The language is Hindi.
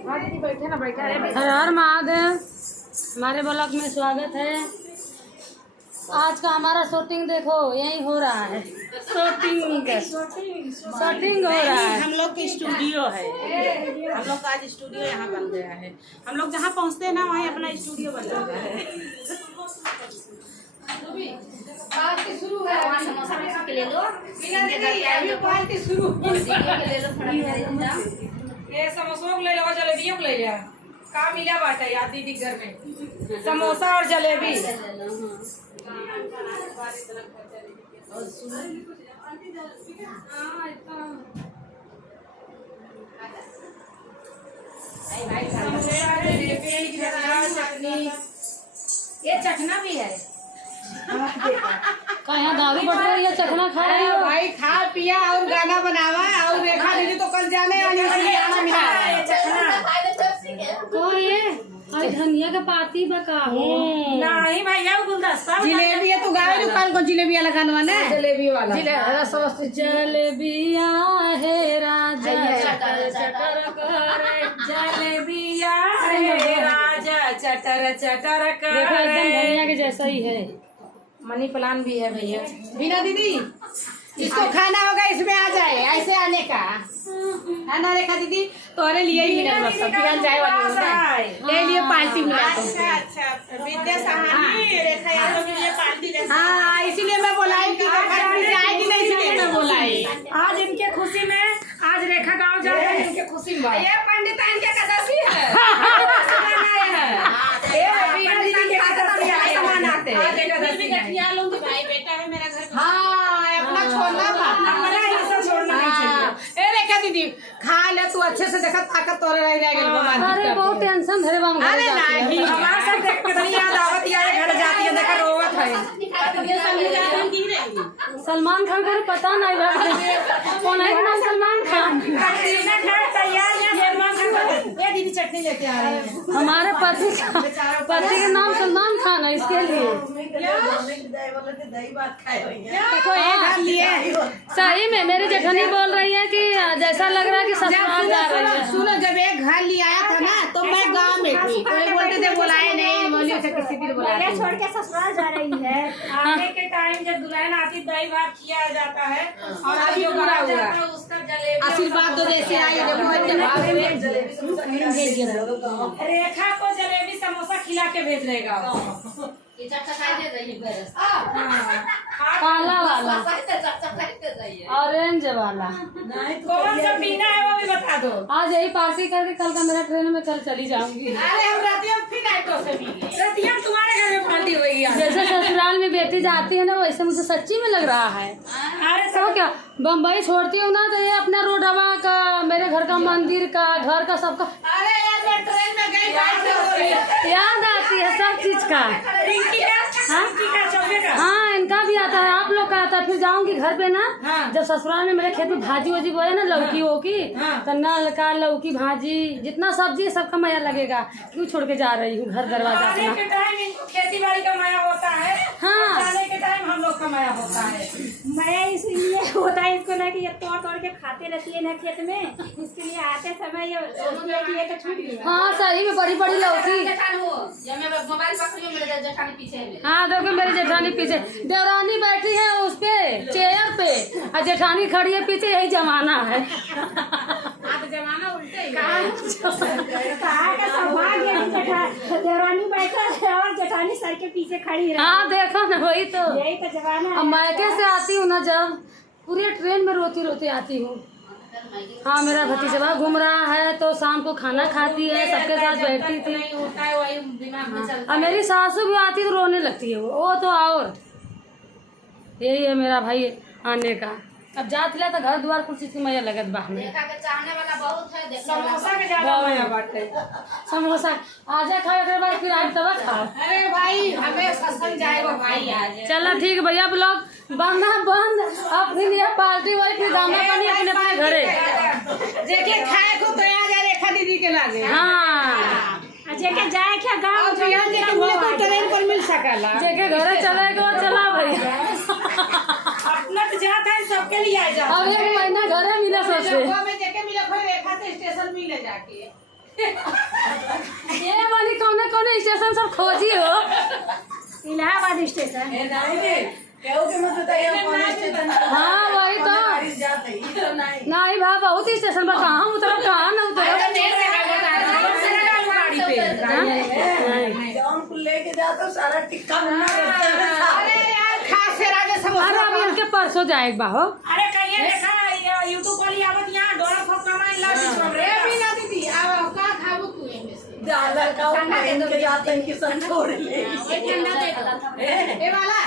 हर हर महादेव। हमारे ब्लॉग में स्वागत है। आज का हमारा शूटिंग देखो यही हो रहा है। शूटिंग हो रहा है। हम लोग की स्टूडियो है। हम लोग का आज स्टूडियो यहाँ बन गया है। हम लोग जहाँ पहुँचते हैं ना वहीं अपना स्टूडियो बन जाता है। ये समोसा ले लो, जलेबियों ले लिया। का मिला बाटा याद दीदी घर में समोसा और जलेबी। ये चखना भी है। कहाँ दारू बढ़ रही है, चखना खा रही हो? भाई खा पिया और गाना बनावा और रेखा दीदी तो कल जाने वाली कौन ये? अरे धनिया का पाती बका हो। नहीं भैया गुलदस्ता जिलेबी है। तू गावे दुकान को जिलेबी वाला गाना ना, जलेबी वाला जलेबिया है राजा चटर चटर करे, जलेबिया है राजा चटर चटर देखो एकदम करे। धनिया के जैसा ही है। मनी प्लान भी है भैया। बिना दीदी इसको खाना होगा, इसमें आ जाए ऐसे आने का है ना रेखा दीदी। तोरे लिए ही मिला बस पिघल जाए वाली ले लिए पार्टी मिला तो। अच्छा विद्या सहानी रेखा यादव के लिए पार्टी। हाँ इसीलिए मैं बोलाई कि रेखा दीदी आएगी ना, इसलिए मैं बोलाई। आज इनके खुशी में आज रेखा गाँव जा रहे हैं। इनके खुशी में ये पंडिताइन के कदसी है। बिना दीदी के सामान आते हैं। भाई बेटा है मेरा घर। हाँ अपना छोड़ना अपना हिस्सा छोड़ना नहीं चाहिए। ए रेखा दीदी खा ले तू अच्छे से, देखा ताकत तोरे रह जाएगा। अरे बहुत टेंशन धरे बम अरे नहीं हमारा सब देख कितनी याद आवत यार घर जाती है। देखा रोवत है। सलमान खान को पता नहीं कौन है नाम सलमान खान। ये दीदी चटनी लेके आ रही है। हमारे पति का नाम सलमान खान है, इसके लिए देखो ये घर लिए। सही में मेरी जेठानी बोल रही है कि जैसा लग रहा है कि ससुराल जा रही है। सुनो जब एक घर लिया आया था ना तो मैं गांव में थी, कोई बोलते थे बुलाए नहीं, बोलिए से किसी दिन बुलाए छोड़ के ससुराल जा रही है। आने के टाइम जब दुल्हन आती दही भात किया जाता है और अभी जो पूरा जाता हुआ। है उसका जलेबी आशीर्वाद तो जैसे आई देखो इतने भाव से। रेखा को जलेबी समोसा खिला के भेज देगा। काला वाला ऑरेंज वाला कौन सा पीना है वो भी बता दो। आज यही पार्टी करके कल का मेरा ट्रेन में कल चली जाऊंगी। अरे हम रातियों फिर नाइटों से मिले। रतिया तुम्हारे घर में पार्टी होगी आज। जैसे ससुराल में बेटी जाती है ना वैसे मुझे सच्ची में लग रहा है। अरे तो क्या बम्बई छोड़ती हूँ ना तो ये अपना रोडवा का, मेरे घर का, मंदिर का, घर का, सबका अरे यार मैं ट्रेन में गई बात हो रही है। याद आती है सब चीज का। रिंकी का चौबे का। हाँ इनका भी आता है, आप लोग का आता है। फिर जाऊंगी घर पे ना, जब ससुराल में मेरे खेत में भाजी वजी बोए ना लौकी वोकी, तो नल का लौकी भाजी जितना सब्जी है सबका माया लगेगा। क्यों छोड़ के जा रही हूँ घर दरवाजा आने अपना। के टाइम इनको खेती बाड़ी का माया होता है। हाँ। जाने के टाइम हम लोग का माया होता है। मैं इसलिए होता है इसको ना कि ये तोड़ तोड़ के खाते रहती है ना खेत में, इसके लिए आते समय ये सोचती है कि ये तो छूट गया। हाँ सही में बड़ी बड़ी लौकी। हाँ देखो मेरी जेठानी पीछे, देवरानी बैठी है उस पे चेयर पे और जेठानी खड़ी है पीछे। यही जमाना है। जमाना उल्टे कहा का सौभाग्य है कि देवरानी बैठा है और जेठानी सर के पीछे खड़ी है। हाँ देखो ना वही तो। यही तो जमाना अब है। मायके से आती हूँ ना जब, पूरी ट्रेन में रोती रोती आती हूँ। हाँ मेरा भतीजा घूम रहा है तो शाम को खाना खाती है, सबके साथ बैठती थी। नहीं होता है वही दिमाग में चलता और मेरी सासू भी आती तो रोने लगती है वो तो। और यही है मेरा भाई आने का। अब जात ला तो घर द्वार कुछ चीज की मैया लगत बाहर में। चाहने वाला बहुत है। समोसा के ज्यादा माया बाटे। समोसा आजा खाओ, अगर बाद फिर आज तब खाओ। अरे भाई हमें सत्संग जाएगा भाई आज। चलो ठीक भैया, ब्लॉग बनना बंद। अब फिर ये पार्टी वाली फिर दाना पानी अपने अपने घरे। जेके खाए को तो आ जा रेखा दीदी के लागे। हाँ जेके जाए क्या गाँव अब यहाँ जेके मिले तो ट्रेन पर मिल सकला। जेके घरे चलेगा चला भैया। अपना तो जाता है सबके लिए आ जाता अब एक महीना घरे मिला सबसे। में जेके मिले फिर रेखा से स्टेशन मिले जाके। ये वाली कौन स्टेशन सब खोजी हो। इलाहाबाद स्टेशन। हाँ वही तो नहीं भा बहुत स्टेशन पर कहाँ उतरो कहाँ न उतरो। लेके जाता सारा टिक्का अरे अभी उनके परसों जाए बाहो। अरे कहिए देखा यूट्यूब पर आवत यहाँ डोरा फोकमा ला बीना दीदी आओ का खाबो तू एमे से ज्यादा का के जाते हैं किसान छोड़ ले ए वाला